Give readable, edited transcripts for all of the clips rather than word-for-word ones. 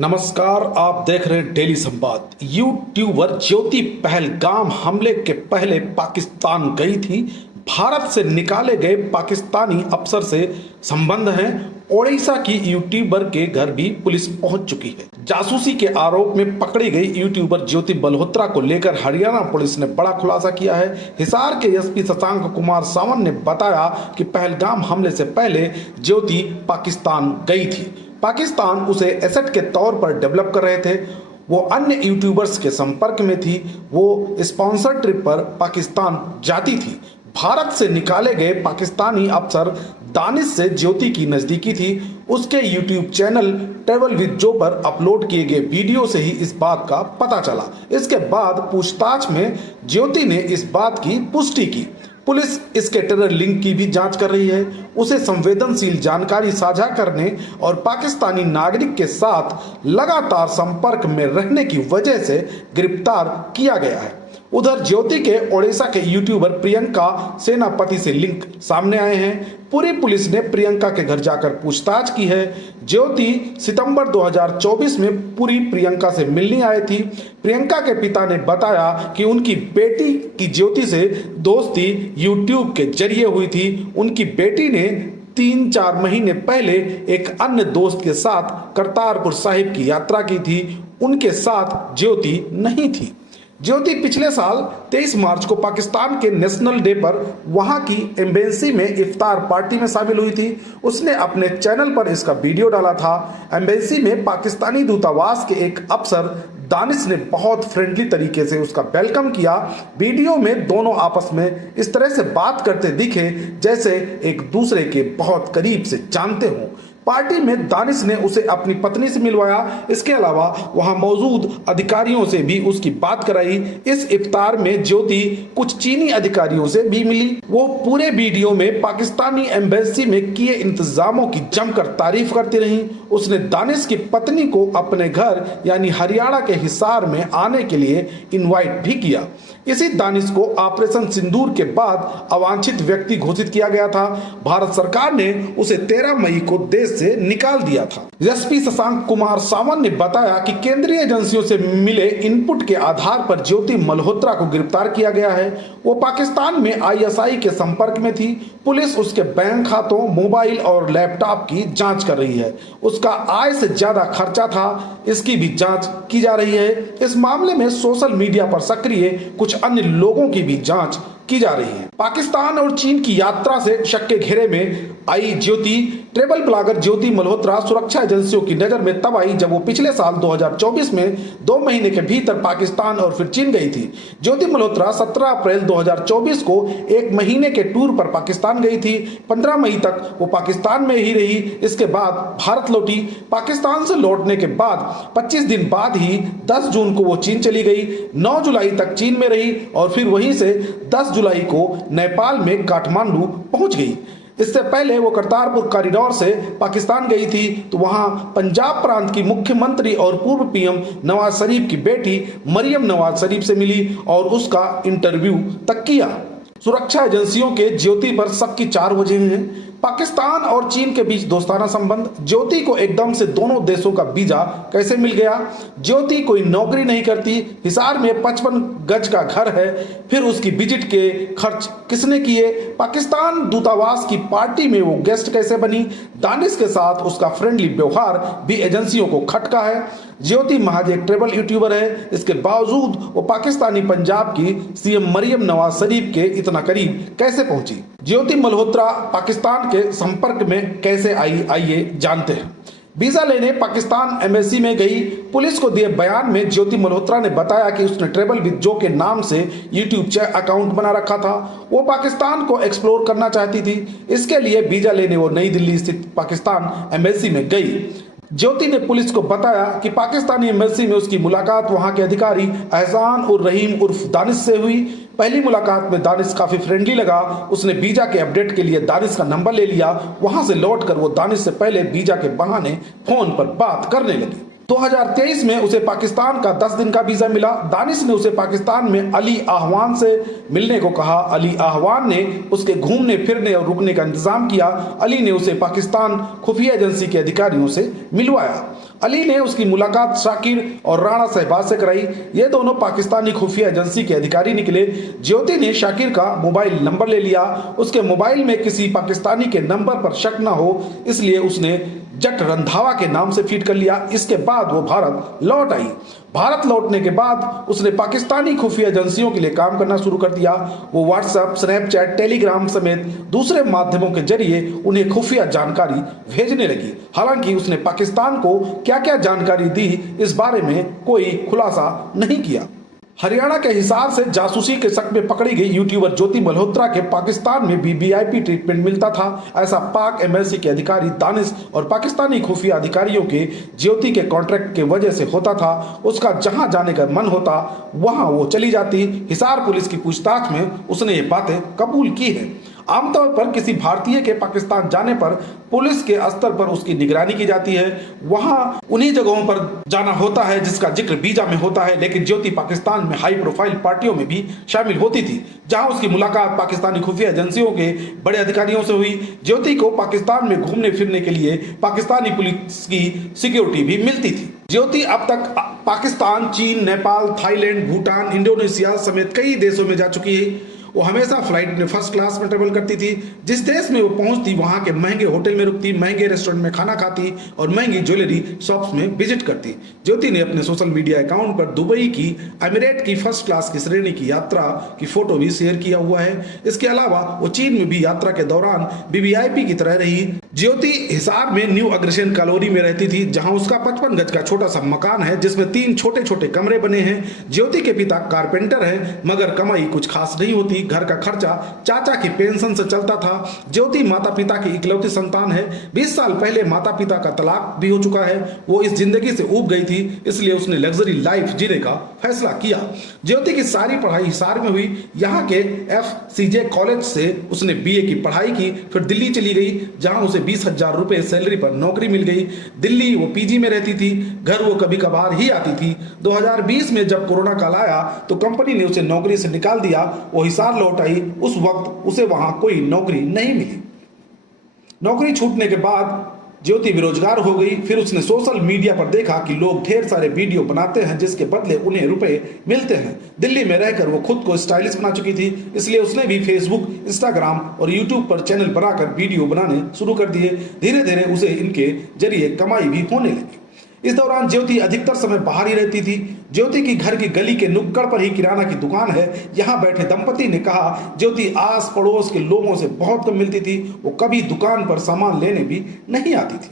नमस्कार, आप देख रहे हैं डेली संवाद। यूट्यूबर ज्योति पहलगाम हमले के पहले पाकिस्तान गई थी। भारत से निकाले गए पाकिस्तानी अफसर से संबंध हैं। ओडिशा की यूट्यूबर के घर भी पुलिस पहुंच चुकी है। जासूसी के आरोप में पकड़ी गई यूट्यूबर ज्योति मल्होत्रा को लेकर हरियाणा पुलिस ने बड़ा खुलासा किया है। हिसार के एसपी शशांक कुमार सावंत ने बताया कि पहलगाम हमले से पहले ज्योति पाकिस्तान गई थी। पाकिस्तान उसे एसेट के तौर पर डेवलप कर रहे थे। वो अन्य यूट्यूबर्स के संपर्क में थी। वो स्पॉन्सर ट्रिप पर पाकिस्तान जाती थी। भारत से निकाले गए पाकिस्तानी अफसर दानिश से ज्योति की नजदीकी थी। उसके यूट्यूब चैनल ट्रैवल विद जो पर अपलोड किए गए वीडियो से ही इस बात का पता चला। इसके बाद पूछताछ में ज्योति ने इस बात की पुष्टि की। पुलिस इसके टेरर लिंक की भी जांच कर रही है। उसे संवेदनशील जानकारी साझा करने और पाकिस्तानी नागरिक के साथ लगातार संपर्क में रहने की वजह से गिरफ्तार किया गया है। उधर ज्योति के ओडिशा के यूट्यूबर प्रियंका सेनापति से लिंक सामने आए हैं। पूरी पुलिस ने प्रियंका के घर जाकर पूछताछ की है। ज्योति सितंबर 2024 में पूरी प्रियंका से मिलने आई थी। प्रियंका के पिता ने बताया कि उनकी बेटी की ज्योति से दोस्ती यूट्यूब के जरिए हुई थी। उनकी बेटी ने 3-4 महीने पहले एक अन्य दोस्त के साथ करतारपुर साहिब की यात्रा की थी। उनके साथ ज्योति नहीं थी। ज्योति पिछले साल 23 मार्च को पाकिस्तान के नेशनल डे पर वहां की एम्बेसी में इफ्तार पार्टी में शामिल हुई थी। उसने अपने चैनल पर इसका वीडियो डाला था। एम्बेसी में पाकिस्तानी दूतावास के एक अफसर दानिश ने बहुत फ्रेंडली तरीके से उसका वेलकम किया। वीडियो में दोनों आपस में इस तरह से बात करते दिखे जैसे एक दूसरे के बहुत करीब से जानते हों। पार्टी में दानिश ने उसे अपनी पत्नी से मिलवाया। इसके अलावा वहां मौजूद अधिकारियों से भी उसकी बात कराई। इस इफ्तार में ज्योति कुछ चीनी अधिकारियों से भी मिली। वो पूरे वीडियो में पाकिस्तानी एम्बेसी में किए इंतजामों की जमकर तारीफ करती रही। उसने दानिश की पत्नी को अपने घर यानी हरियाणा के हिसार में आने के लिए इनवाइट भी किया। इसी दानिश को ऑपरेशन सिंदूर के बाद अवांछित व्यक्ति घोषित किया गया था। भारत सरकार ने उसे 13 मई को देश से निकाल दिया था। एसपी शशांक कुमार सावंत ने बताया कि केंद्रीय एजेंसियों से मिले इनपुट के आधार पर ज्योति मल्होत्रा को गिरफ्तार किया गया है। वो पाकिस्तान में आईएसआई के संपर्क में थी। पुलिस उसके बैंक खातों, मोबाइल और लैपटॉप की जांच कर रही है। उसका आय से ज्यादा खर्चा था, इसकी भी जांच की जा रही है। इस मामले में सोशल मीडिया पर सक्रिय कुछ अन्य लोगों की भी जांच की जा रही है। पाकिस्तान और चीन की यात्रा से शक के घेरे में आई ज्योति ट्रैवल ब्लॉगर ज्योति मल्होत्रा सुरक्षा एजेंसियों की नजर में तब आई जब वो पिछले साल 2024 में 2 महीने के भीतर पाकिस्तान और फिर चीन गई थी। ज्योति मल्होत्रा 17 अप्रैल 2024 को 1 महीने के टूर पर पाकिस्तान गई थी। 15 मई तक वो पाकिस्तान में ही रही। इसके बाद भारत लौटी। पाकिस्तान से लौटने के बाद 25 दिन बाद ही 10 जून को वो चीन चली गई। 9 जुलाई तक चीन में रही और फिर वहीं से 10 जुलाई को नेपाल में काठमांडू पहुंच गई। इससे पहले वो करतारपुर कॉरिडोर से पाकिस्तान गई थी तो वहां पंजाब प्रांत की मुख्यमंत्री और पूर्व पीएम नवाज शरीफ की बेटी मरियम नवाज शरीफ से मिली और उसका इंटरव्यू तक किया। सुरक्षा एजेंसियों के ज्योति पर शक की 4 वजह हैं। पाकिस्तान और चीन के बीच दोस्ताना संबंध। ज्योति को एकदम से दोनों देशों का वीजा कैसे मिल गया? ज्योति कोई नौकरी नहीं करती। हिसार में 55 गज का घर है। फिर उसकी विजिट के खर्च किसने किए? पाकिस्तान दूतावास की पार्टी में वो गेस्ट कैसे बनी? दानिश के साथ उसका फ्रेंडली व्यवहार भी एजेंसियों को खटका है। ज्योति महज एक ट्रैवल यूट्यूबर है। इसके बावजूद वो पाकिस्तानी पंजाब की सीएम मरियम नवाज शरीफ के इतना करीब कैसे पहुंची? ज्योति मल्होत्रा पाकिस्तान के संपर्क में कैसे आई, आइए जानते हैं। वीजा लेने पाकिस्तान एम्बेसी में गई। पुलिस को दिए बयान में ज्योति मल्होत्रा ने बताया कि उसने ट्रैवल विद जो के नाम से यूट्यूब अकाउंट बना रखा था। वो पाकिस्तान को एक्सप्लोर करना चाहती थी। इसके लिए वीजा लेने वो नई दिल्ली स्थित पाकिस्तान एम्बेसी में गई। ज्योति ने पुलिस को बताया कि पाकिस्तानी एम्बेसी में उसकी मुलाकात वहां के अधिकारी एहसान उर रहीम उर्फ दानिश से हुई। पहली मुलाकात में दानिश काफी फ्रेंडली लगा। उसने वीजा के अपडेट के लिए दानिश का नंबर ले लिया। वहां से लौटकर वो दानिश से पहले वीजा के बहाने फोन पर बात करने लगी। 2023 में उसे पाकिस्तान का 10 दिन का वीजा मिला। दानिश ने उसे पाकिस्तान में अली आहवान से मिलने को कहा। अली आहवान ने उसके घूमने फिरने और रुकने का इंतजाम किया। अली ने उसे पाकिस्तान खुफिया एजेंसी के अधिकारियों से मिलवाया। अली ने उसकी मुलाकात शाकिर और राणा शहबाज से कराई। ये दोनों पाकिस्तानी खुफिया एजेंसी के अधिकारी निकले। ज्योति ने शाकिर का मोबाइल नंबर ले लिया। उसके मोबाइल में किसी पाकिस्तानी के नंबर पर शक न हो, इसलिए उसने जट रंधावा के नाम से फीड कर लिया। इसके बाद वो भारत लौट आई। भारत लौटने के बाद उसने पाकिस्तानी खुफिया एजेंसियों के लिए काम करना शुरू कर दिया। वो व्हाट्सएप, स्नैपचैट, टेलीग्राम समेत दूसरे माध्यमों के जरिए उन्हें खुफिया जानकारी भेजने लगी। हालांकि उसने पाकिस्तान को क्या क्या जानकारी दी, इस बारे में कोई खुलासा नहीं किया। हरियाणा के हिसार से जासूसी के शक में पकड़ी गई यूट्यूबर ज्योति मल्होत्रा के पाकिस्तान में भी वीआईपी ट्रीटमेंट मिलता था। ऐसा पाक एम्बेसी के अधिकारी दानिश और पाकिस्तानी खुफिया अधिकारियों के ज्योति के कॉन्ट्रैक्ट के वजह से होता था। उसका जहां जाने का मन होता वहां वो चली जाती। हिसार पुलिस की पूछताछ में उसने ये बातें कबूल की है। आमतौर पर किसी भारतीय के पाकिस्तान जाने पर पुलिस के स्तर पर उसकी निगरानी की जाती है। वहां उन्हीं जगहों पर जाना होता है जिसका जिक्र वीजा में होता है। लेकिन ज्योति पाकिस्तान में हाई प्रोफाइल पार्टियों में भी शामिल होती थी, जहां उसकी मुलाकात पाकिस्तानी खुफिया एजेंसियों के बड़े अधिकारियों से हुई। ज्योति को पाकिस्तान में घूमने फिरने के लिए पाकिस्तानी पुलिस की सिक्योरिटी भी मिलती थी। ज्योति अब तक पाकिस्तान, चीन, नेपाल, थाईलैंड, भूटान, इंडोनेशिया समेत कई देशों में जा चुकी है। वो हमेशा फ्लाइट में फर्स्ट क्लास में ट्रेवल करती थी। जिस देश में वो पहुंचती वहां के महंगे होटल में रुकती, महंगे रेस्टोरेंट में खाना खाती और महंगी ज्वेलरी शॉप्स में विजिट करती। ज्योति ने अपने सोशल मीडिया अकाउंट पर दुबई की एमिरेट की फर्स्ट क्लास की श्रेणी की यात्रा की फोटो भी शेयर किया हुआ है। इसके अलावा वो चीन में भी यात्रा के दौरान वीवीआईपी की तरह रही। ज्योति हिसार में न्यू अग्रसेन कॉलोनी में रहती थी, जहां उसका 55 गज का छोटा सा मकान है जिसमें 3 छोटे छोटे कमरे बने हैं। ज्योति के पिता कारपेंटर हैं, मगर कमाई कुछ खास नहीं होती। घर का खर्चा चाचा की पेंशन से चलता था। ज्योति माता पिता की इकलौती संतान है। 20 साल पहले माता पिता का तलाक भी हो चुका है। वो इस जिंदगी से ऊब गई थी, इसलिए उसने लग्जरी लाइफ जीने का फैसला किया। ज्योति की सारी पढ़ाई हिसार में हुई। यहाँ के FCJ कॉलेज से उसने BA की पढ़ाई की। फिर दिल्ली चली गई, जहां उसे 20,000 रुपए सैलरी पर नौकरी मिल गई। दिल्ली वो PG में रहती थी। घर वो कभी कभार ही आती थी। 2020 में जब कोरोना काल आया तो कंपनी ने उसे नौकरी से निकाल दिया। वो हिसार लौट आई। उस वक्त उसे वहां कोई नौकरी नहीं मिली। नौकरी छूटने के बाद ज्योति बेरोजगार हो गई। फिर उसने सोशल मीडिया पर देखा कि लोग ढेर सारे वीडियो बनाते हैं जिसके बदले उन्हें रुपए मिलते हैं। दिल्ली में रहकर वो खुद को स्टाइलिश बना चुकी थी, इसलिए उसने भी फेसबुक, इंस्टाग्राम और यूट्यूब पर चैनल बनाकर वीडियो बनाने शुरू कर दिए। धीरे धीरे उसे इनके जरिए कमाई भी होने लगी। इस दौरान ज्योति अधिकतर समय बाहर ही रहती थी। ज्योति की घर की गली के नुक्कड़ पर ही किराना की दुकान है। यहाँ बैठे दंपति ने कहा ज्योति आस पड़ोस के लोगों से बहुत कम मिलती थी। वो कभी दुकान पर सामान लेने भी नहीं आती थी।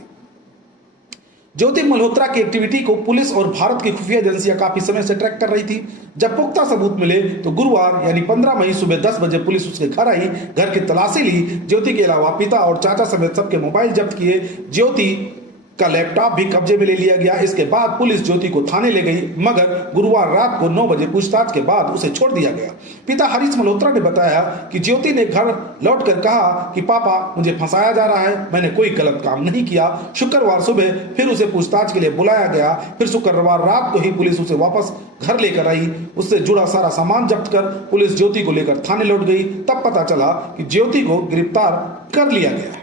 ज्योति मल्होत्रा की एक्टिविटी को पुलिस और भारत की खुफिया एजेंसियां काफी समय से ट्रैक कर रही थी। जब पुख्ता सबूत मिले तो गुरुवार यानी 15 मई सुबह 10 बजे पुलिस उसके घर आई। घर की तलाशी ली। ज्योति के अलावा पिता और चाचा समेत सबके मोबाइल जब्त किए। ज्योति का लैपटॉप भी कब्जे में ले लिया गया। इसके बाद पुलिस ज्योति को थाने ले गई, मगर गुरुवार रात को 9 बजे पूछताछ के बाद उसे छोड़ दिया गया। पिता हरीश मल्होत्रा ने बताया कि ज्योति ने घर लौटकर कहा कि पापा मुझे फंसाया जा रहा है, मैंने कोई गलत काम नहीं किया। शुक्रवार सुबह फिर उसे पूछताछ के लिए बुलाया गया। फिर शुक्रवार रात को ही पुलिस उसे वापस घर लेकर आई। उससे जुड़ा सारा सामान जब्त कर पुलिस ज्योति को लेकर थाने लौट गई। तब पता चला कि ज्योति को गिरफ्तार कर लिया गया।